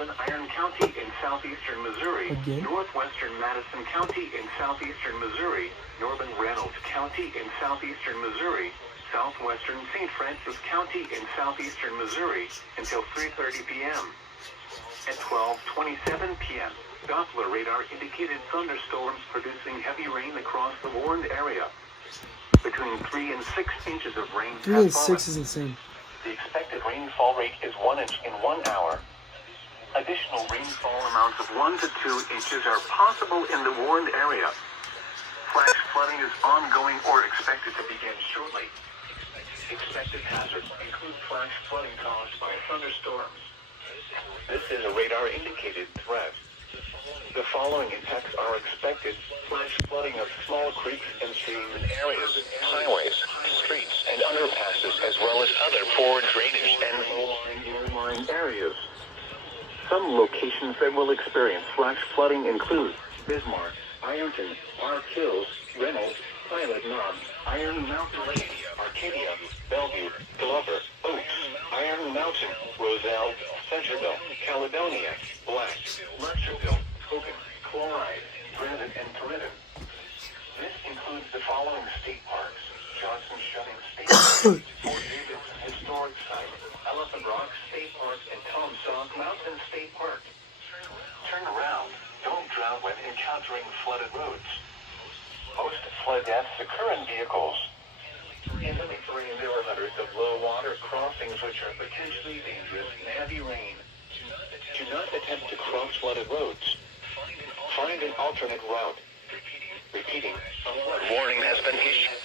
northern Iron County in southeastern Missouri, Again? northwestern Madison County in southeastern Missouri, northern Reynolds County in southeastern Missouri, southwestern St. Francis County in southeastern Missouri until 3:30 p.m. At 12:27 p.m., Doppler radar indicated thunderstorms producing heavy rain across the warned area. Between 3 and 6 inches of rain 3 have and fallen. 6 is insane. The expected rainfall rate is 1 inch in 1 hour. Additional rainfall amounts of 1 to 2 inches are possible in the warned area. Flash flooding is ongoing or expected to begin shortly. Expected hazards include flash flooding caused by thunderstorms. This is a radar-indicated threat. The following impacts are expected: flash flooding of small creeks and streams in areas, highways, streets, and underpasses, as well as other poor drainage and low-lying areas. Some locations that will experience flash flooding include Bismarck, Ironton, Park Hills, Reynolds, Pilot Knob, Iron Mountain, Arcadia, Bellevue, Glover, Oaks, Iron Mountain, Roselle, Centerville, Caledonia, Black, Lectureville, Hogan, Chloride, Dresden, and Corydon. This includes the following state parks: Johnson Shoving State Park, Fort Davidson Historic Site, Elephant Rock State Park, and Tom Sauk Mountain State Park. Turn around. Don't drown when encountering flooded roads. Most flood deaths occur in vehicles. In the Mediterranean, there are hundreds of low-water crossings which are potentially dangerous in heavy rain. Do not attempt to cross flooded roads. Find an alternate route. Repeating, a flood warning has been issued.